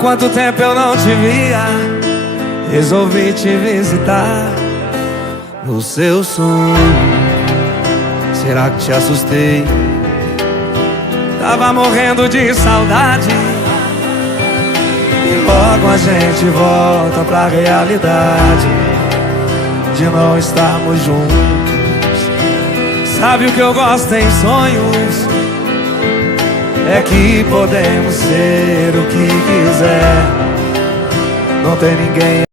quanto tempo eu não te via, resolvi te visitar no seu sonho. Será que te assustei? Tava morrendo de saudade. E logo a gente volta pra realidade de não estarmos juntos. Sabe o que eu gosto em sonhos? É que podemos ser o que quiser. Não tem ninguém